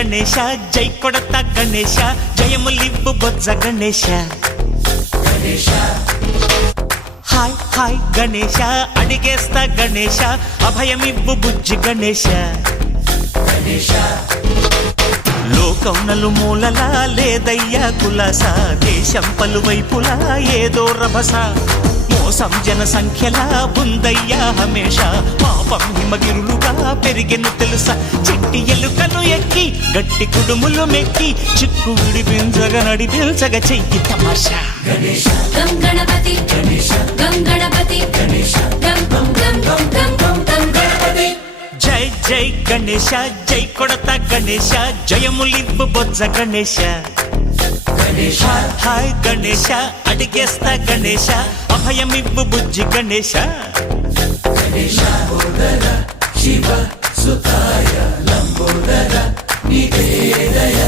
గణేశ జై కొడత గణేశ జయములివ్వు బొజ్జ Ganesha hi hi Ganesha అడిగేస్తా Ganesha అభయమివ్వు బుజ్జి గణేశ లోకం నలుమూలలా లేదయ్యా కులాస దేశం పలువైపులా ఏదో రభస మోసం జన సంఖ్యలా ఉందయ్యా హమేష పాపం హిమగిరులుగా పెరిగెను తెలుసా చిట్టి ఎలుకలు ఎక్కి గట్టి కుడుములు మెక్కి చిక్కు విడిపించగా నడిపించగా చెయ్యి తమాషా గం గణపతి గం గణపతి గం గం గం గం గం గం గం గణపతి జై జై గణేశ జై కొడత గణేశ జయములివ్వు బొజ్జ గణేశ హాయ్ గణేశ అడిగేస్తా గణేశ అభయమివ్వు బుజ్జి గణేశ శివ సుతాయ లంబోదర నివేదయ